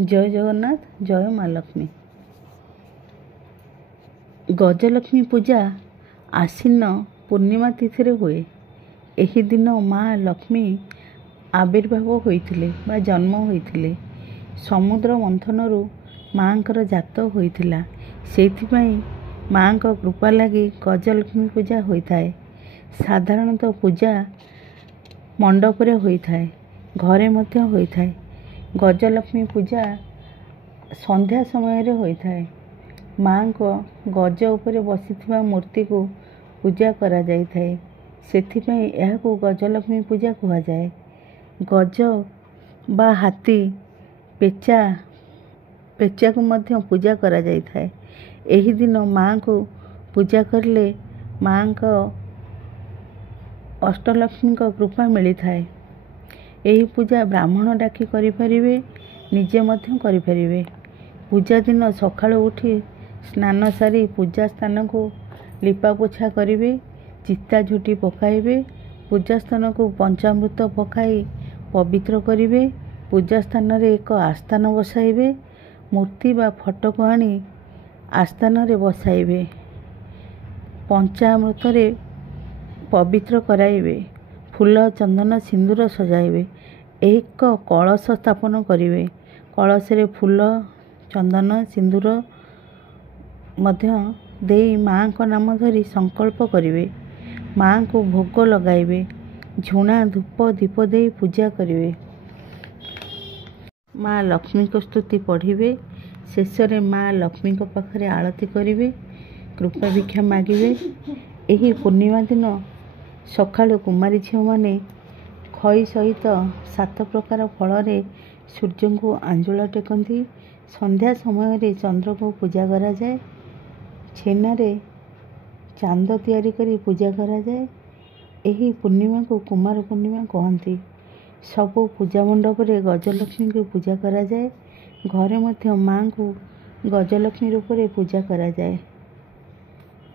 जय जगन्नाथ। जय माँ लक्ष्मी। गजलक्ष्मी पूजा आश्विन पूर्णिमा तिथि हुए। एही दिन माँ लक्ष्मी आविर्भाव होइथिले बा जन्म होइथिले। समुद्र मंथनरू माँकर जात होइथिला। सेथिपाई माँको कृपा लगी गजलक्ष्मी पूजा होइथाए। साधारणतः पूजा मंडपरे होइथाए, घरे मध्य होइथाए। गजलक्ष्मी पूजा संध्या समय रे होइथाए। माँ को गज उपरे बसिथिबा मूर्ति को पूजा करा जाइथाए। सेथिपाई एहाको गजलक्ष्मी पूजा कहा जाए। गज बा हाथी पेचा को मध्य पूजा करा जाइथाए। एही दिन माँ को पूजा करले माँ को अष्टलक्ष्मी को कृपा मिली थाए। एही पूजा ब्राह्मण डाकी करि परिबे, निजे मध्य करि परिबे। पूजा दिन सकाळु उठी स्नान सारी पूजा स्थान को लिपा पोछा करिवे, चिता झुटी पकाइबे। पूजा स्थान को पंचामृत पकाई पवित्र करिवे। पूजा स्थान रे एक आस्थान बसाइबे। मूर्ति बा फटो को आनी आस्थान रे बसाइबे। पंचामृत रे पवित्र कराइबे। फूल चंदन सिंदूर सजाइबे। एक कलश स्थापन करिवे। कलश रे फूल चंदन सिंदूर मध्य देई माँ को नाम धरी संकल्प करिवे। माँ को भोग लगाइबे। झुणा धूप दीप देई पूजा करिवे। माँ लक्ष्मी को स्तुति पढ़िवे। शेषरे माँ लक्ष्मी को पाखरे आरती करिवे, कृपा भिक्षा मागिवे। एही पूर्णिमा दिन सकाळु कुमारी झियो माने खई सहित 7 प्रकार फल रे सूर्य को आंजुल टेकती। संध्या समय रे चंद्र को पूजा करा जाए। छेना रे चांद तैयारी करी पूजा करा जाए। एही पूर्णिमा को कुमार पूर्णिमा कहती। सबु पूजा मंडप रे गजलक्ष्मी को पूजा करा जाए। घरे मध्य माँ को गजलक्ष्मी रूप रे पूजा करा जाए।